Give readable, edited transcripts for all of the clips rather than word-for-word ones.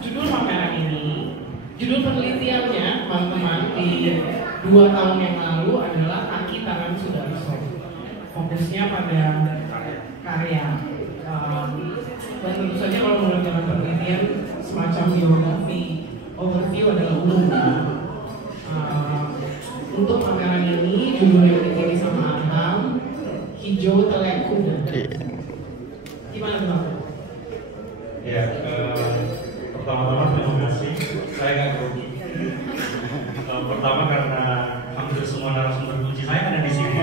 judul pameran ini, judul penelitiannya teman-teman di 2 tahun yang lalu adalah Kaki Tangan Sudarso. Fokusnya pada karya. Dan tentu saja kalau mengerjakan penelitian semacam biografi overview adalah umum. Untuk pameran ini judul yang dipilih sama Arham, Hijau Telek Kuda. Gimana tuh Bang? Ya, pertama-tama terima kasih. Saya nggak grogi. Pertama karena hampir semua narasumber kunci saya ada di sini.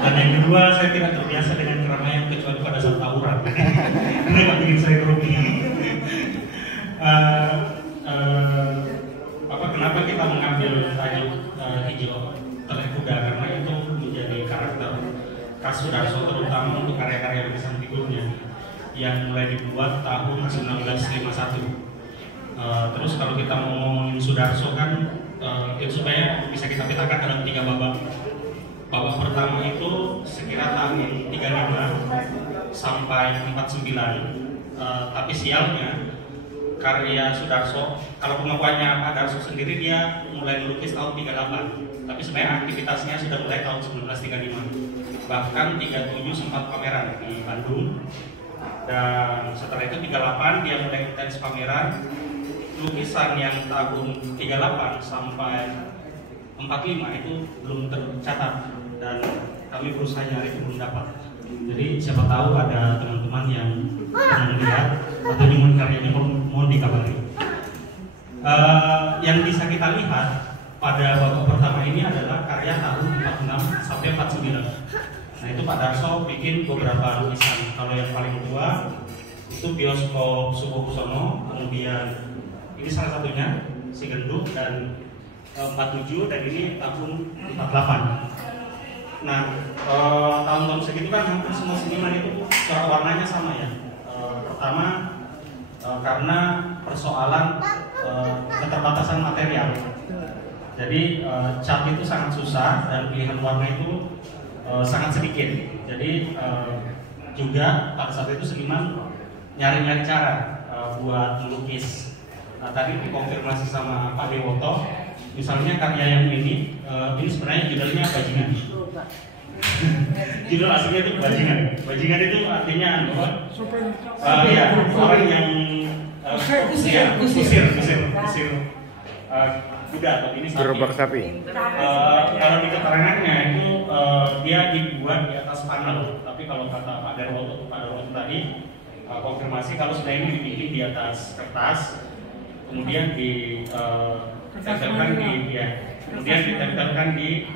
Dan yang kedua, saya tidak terbiasa dengan keramaian kecuali pada saat tawuran. Ini nggak bikin saya grogi. Kenapa kita mengambil tajuk Hijau Telek Kuda? Karena itu menjadi karakter khas Sudarso, terutama untuk karya-karya lukisan figurnya yang mulai dibuat tahun 1951. Terus kalau kita mau ngomongin Sudarso kan, itu supaya bisa kita petakan dalam 3 babak. Babak pertama itu sekira tahun 35 sampai 49. Tapi sialnya karya Sudarso, kalau pengakuannya Pak Darso sendiri, dia mulai melukis tahun 38. Tapi sebenarnya aktivitasnya sudah mulai tahun 1935. Bahkan 37 sempat pameran di Bandung. Dan setelah itu 38 dia mulai intens pameran. Lukisan yang tahun 38 sampai 45 itu belum tercatat dan kami berusaha nyari belum dapat. Jadi siapa tahu ada teman-teman yang melihat atau nyumun karyanya, mohon dikabari. Yang bisa kita lihat pada babak pertama ini adalah karya tahun 46 sampai 49. Nah itu Pak Darso bikin beberapa lukisan. Kalau yang paling tua itu bioskop Subokusono, kemudian ini salah satunya si Genduk, dan 47, dan ini tahun 48. Nah tahun-tahun segitu kan hampir semua seniman itu corak warnanya sama ya. Pertama karena persoalan keterbatasan material. Jadi cat itu sangat susah dan pilihan warna itu sangat sedikit. Jadi juga pada saat itu seniman nyari-nyari cara buat melukis. Nah, tadi dikonfirmasi sama Pak Dewoto, misalnya karya yang ini sebenarnya judulnya Bajingan. Judul aslinya itu Bajingan. Bajingan itu artinya orang yang kusir kuda atau ini gerobak sapi. Kalau di keterangannya itu dia dibuat di atas panel, tapi kalau kata Pak Darwoto tadi konfirmasi kalau sudah ini dibikin di atas kertas, kemudian ditempelkan di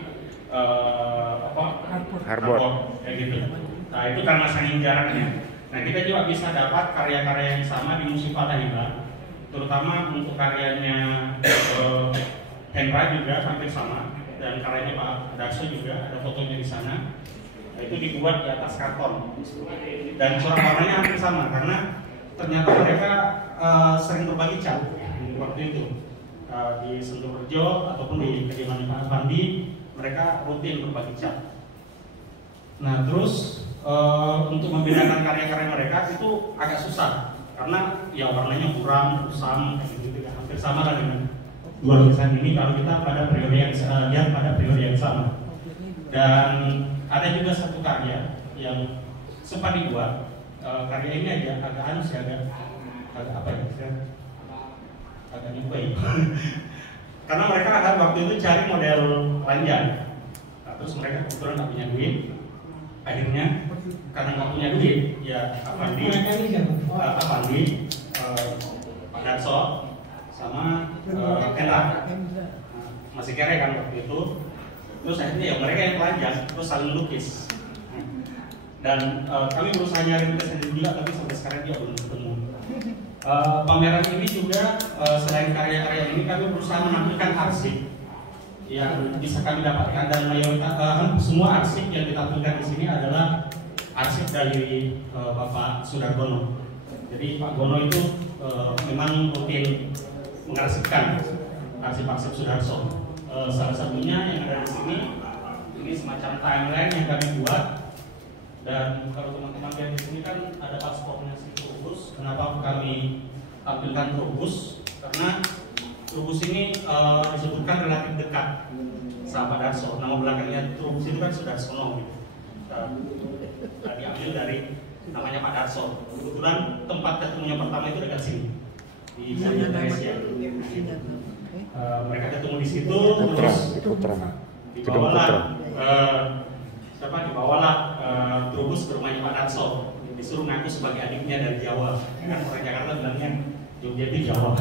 hardboard kayak gitu. Nah itu karena saking jaraknya. Nah kita juga bisa dapat karya-karya yang sama di Museum Fathahillah, terutama untuk karyanya Hendra juga hampir sama, dan karyanya Pak Darso juga ada fotonya di sana. Nah, itu dibuat di atas karton dan corak warnanya hampir sama karena ternyata mereka sering berbagi cat waktu itu di Sentul ataupun di kediaman Pak Fandi, mereka rutin berbagi cat. Nah terus untuk membedakan karya-karya mereka itu agak susah karena ya warnanya kurang, kusam, gitu, hampir sama lah dengan dua lukisan ini kalau kita pada periode yang sama. Dan ada juga satu karya yang sempat dibuat, karya ini aja agak anus ya, agak apa ya, agak nyupai. Karena mereka akan waktu itu cari model ranjang. Nah, terus mereka kebetulan nggak punya duit. Akhirnya karena nggak punya duit, ya Pak Pandi, Pak Darso, sama Hendra masih kere kan waktu itu. Terus akhirnya ya mereka yang telanjang terus saling lukis. Dan kami berusaha nyari lukisan juga, tapi sampai sekarang dia belum ketemu. Pameran ini juga selain karya-karya ini kami berusaha menampilkan arsip yang bisa kami dapatkan, dan mayoritas semua arsip yang ditampilkan di sini adalah arsip dari Bapak Sudargono. Jadi Pak Gono itu memang rutin mengarsipkan arsip-arsip Sudarso. Salah satunya yang ada di sini, ini semacam timeline yang kami buat. Dan kalau teman-teman lihat di sini kan ada paspornya si Urus. Kenapa kami tampilkan Trubus karena Trubus ini disebutkan relatif dekat sama Pak Darso. Nama belakangnya Trubus itu kan Sudarsono gitu. Diambil dari namanya Pak Darso. Kebetulan tempat ketemunya pertama itu dekat sini di Indonesia. Mereka ketemu di situ, terus dibawalah Trubus ke rumahnya Pak Darso. Disuruh ngaku sebagai adiknya dari Jawa. Kan orang Jakarta bilangnya Jogja itu Jawa.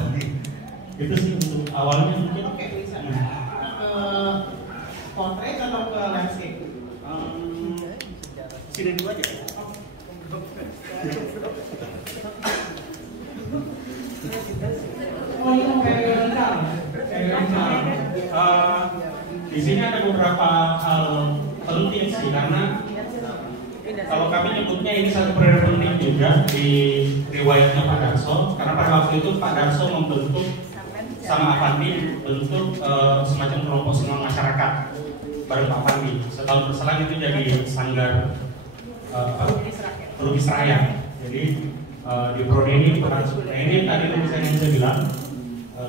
Itu sih untuk awalnya mungkin. Oke, bisa. Portrait atau ke landscape? Sini dulu aja. Oh, itu kayak di sini ada beberapa hal penting sih karena kalau kami nyebutnya ini satu periode penting juga di riwayatnya Pak Darso karena pada waktu itu Pak Darso membentuk sama Avandi bentuk semacam kelompok seniman masyarakat bareng Pak Avandi. Setahun berselang itu jadi sanggar pelukis rakyat. Jadi di prodi ini ini tadi lukisan yang saya bilang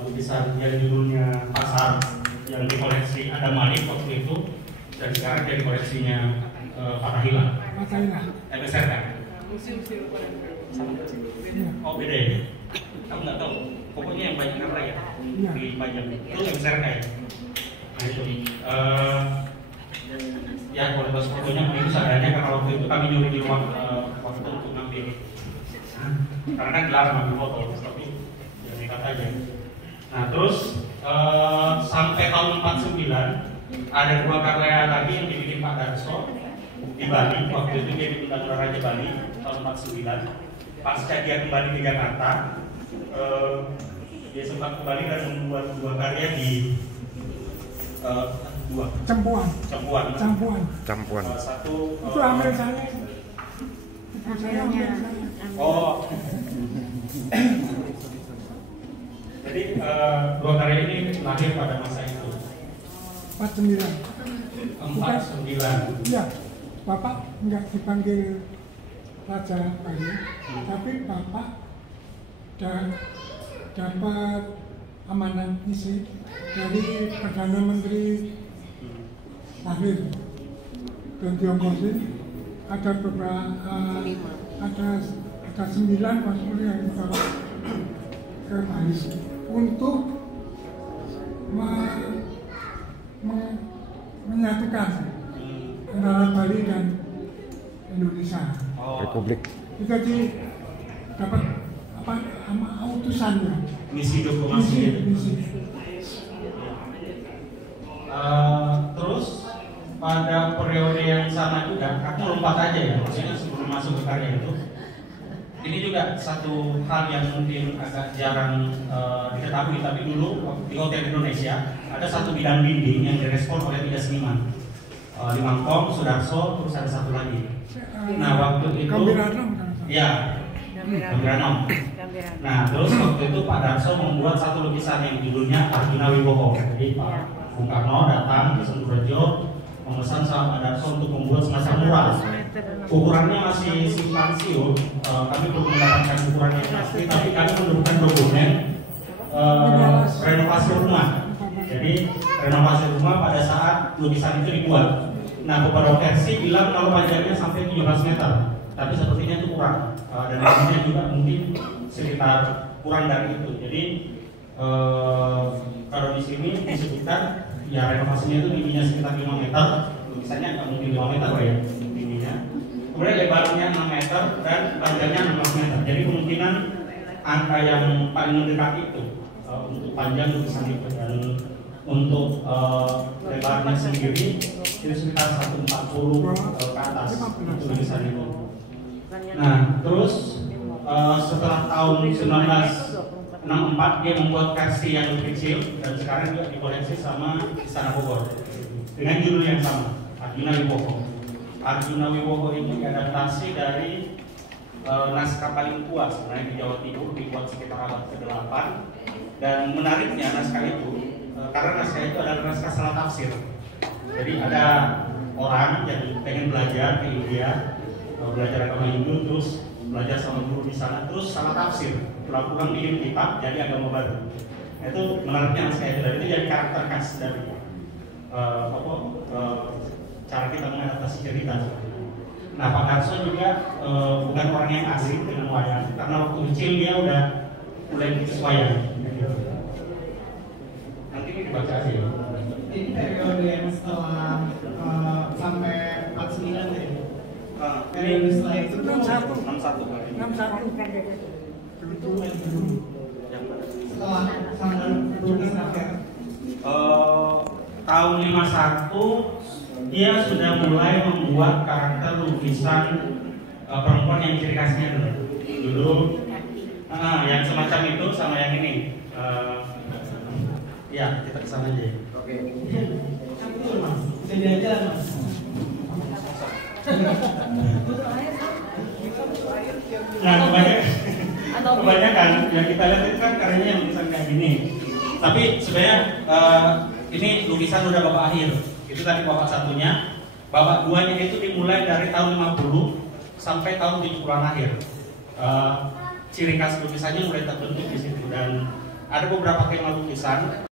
lukisan yang judulnya Pasar yang dikoleksi Adam Malik waktu itu dan sekarang jadi koleksinya Fathahillah. MSR kan? Oh beda ya? Kamu nggak tahu? Pokoknya yang banyak karya ya? Di Pajang itu MSR kan? Nah itu ya kualitas fotonya itu seadanya karena waktu itu kami nyuri di rumah waktu untuk ngambil karena kan dilarang ngambil foto tapi ya nekat aja. Nah terus sampai tahun 49 ada 2 karya lagi yang dibikin Pak Darso di Bali. Waktu itu dia diundang oleh Raja Bali tahun 49. Pasca dia kembali ke Jakarta, dia sempat kembali dan membuat 2 karya di Campuan. Satu itu ambil saya. Oh. Jadi 2 karya ini lahir pada masa itu. 49. Iya, Bapak nggak dipanggil Raja Bali, tapi Bapak dapat amanat misi dari Perdana Menteri lahir dan diongkosin ada beberapa ada 9 konsul yang dibawa ke Bali untuk menyatukan antara Bali dan Indonesia. Republik. Itu dapat apa utusannya. Misi diplomasi. Misi. Terus pada periode yang sama juga, aku lompat aja ya, maksudnya sebelum masuk ke karya itu. Ini juga satu hal yang mungkin agak jarang diketahui, tapi dulu di Hotel Indonesia ada satu bidang dinding yang direspon oleh 3 seniman. Limangkong, Sudarso, terus ada satu lagi. Nah waktu itu, ya, Gambirano. Nah terus waktu itu Pak Darso membuat satu lukisan yang judulnya Arjuna Wibowo. Jadi Pak Bung Karno datang ke Senturejo memesan sama Pak Darso untuk membuat semacam mural. Ukurannya masih simpang siur, kami belum mendapatkan ukuran yang pasti, tapi kami menemukan dokumen renovasi rumah. Jadi renovasi rumah pada saat lukisan itu dibuat. Nah beberapa versi bilang kalau panjangnya sampai 17 meter, tapi sepertinya itu kurang. Dan ininya juga mungkin sekitar kurang dari itu. Jadi kalau di sini disebutkan ya renovasinya itu tingginya sekitar 5 meter, lukisannya nggak mungkin 5 meter ya tingginya. Kemudian lebarnya 6 meter dan panjangnya 16 meter. Jadi kemungkinan angka yang paling mendekat itu untuk panjang lukisan itu dan untuk lebarnya sendiri itu sekitar 140 ke atas untuk lukisan itu. Nah terus setelah tahun 1964 dia membuat versi yang lebih kecil dan sekarang juga dikoleksi sama Istana Bogor dengan judul yang sama, Arjuna Wibowo. Arjuna Wibowo ini diadaptasi dari naskah paling tua sebenarnya di Jawa Timur, dibuat sekitar abad ke-8. Dan menariknya naskah itu karena naskah itu adalah naskah salah tafsir. Jadi ada orang yang pengen belajar ke India, belajar agama Hindu, terus belajar sama guru di sana, terus sama tafsir, pulang-pulang bikin kitab jadi agama baru. Nah, itu menariknya saya dan itu jadi karakter khas dari cara kita mengadaptasi cerita. Nah, Pak Darso juga bukan orang yang asing dengan wayang, karena waktu kecil dia udah mulai bikin wayang. Nanti ini dibaca aja ya. Ini periode yang setelah sampai 49 ya. Periode setelah itu 61. 61 kali. 61. itu setelah sampai Brunei akhir. Tahun 51 dia sudah mulai membuat karakter lukisan perempuan yang ciri khasnya dulu yang semacam itu sama yang ini. Ya, kita kesana aja. Oke. Betul mas, bisa diajar mas. Nah, kebanyakan yang kita lihat itu kan karyanya yang lukisan kayak gini. Tapi sebenarnya ini lukisan udah babak akhir. Itu tadi babak satunya. Babak duanya itu dimulai dari tahun 50 sampai tahun 70-an akhir. Ciri khas lukisannya mulai terbentuk di situ dan ada beberapa tema lukisan